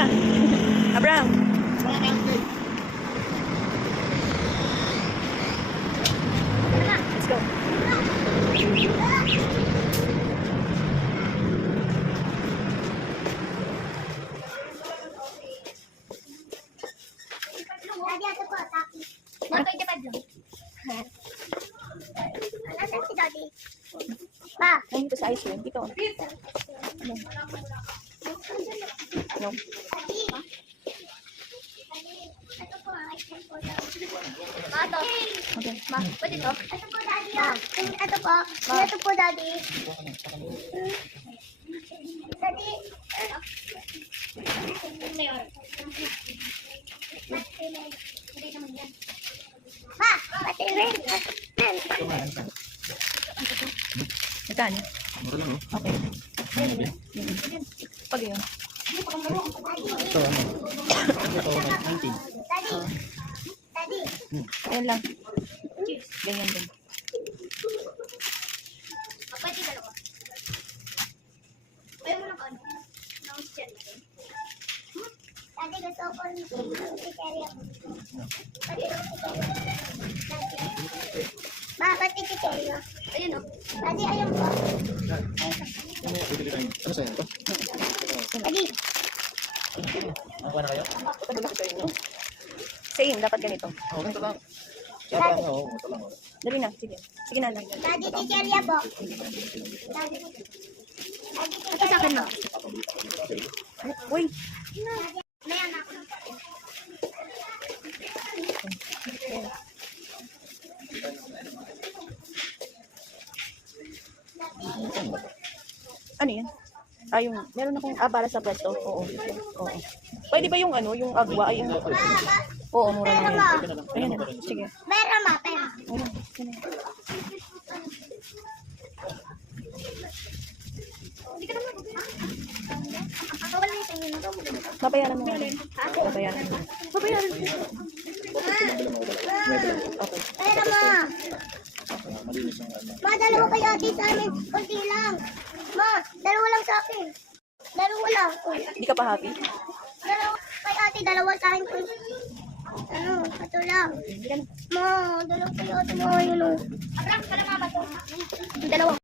pa. Abraham. Let's go. Daddy, ito po, taki. 125 lang. Nasaan si Daddy? Pa. Ay, ito sa ice cream. Ito. Ano? Ano? Daddy. Ito po, ice cream po. Ma, ito. Okay. Ma, pwede ito? Ito po, Daddy. Ito po. Ito po, Daddy. Daddy. Ma, pati rin. Magkano? Mura lang, oh. Okay. Pag yun. Ito, ano? Ito, 19. Daddy. Daddy. Ayan lang. Ganyan din. Pwede dalawa. Pwede mo lang ano? Nang cherry. Daddy, gusto ko ng cherry ako. Pati Ma, pati cherry ako. Ayun o. Daddy, ayun po. Ano yung bibili kayo? Ano sa'yo ito? Daddy. Nakuha na kayo? Same, dapat ganito. Oo, ganito lang. Kaya lang, oo, ito lang. oh. Dali na, sige. Sige na lang. Daddy, cherry ako. Daddy, ito sa akin, ma. Uy! May anak ko. Ano yan? Ah, yung, meron akong, para sa pwesto. Oo. Oo. Pwede ba yung ano, yung agwa, ay yung, oo, mura lang yan. Ayan na, sige. Pera, ma, pera. Ayan, sige. Wala yung tingin mo. Babayaran mo. Babayaran mo. Babayaran mo. Okay. Pera, ma. Malinis ang ano. Ma, dalawa kayo ate sa amin. Kunti lang. Ma, dalawa lang sa akin. Dalawa lang. Hindi ka pa happy? Dalawa kay ate, dalawa sa akin. Ano, ito lang. Ma, dalawa kayo ate mo. Yun o. Abraham, pala mama to. Dalawa.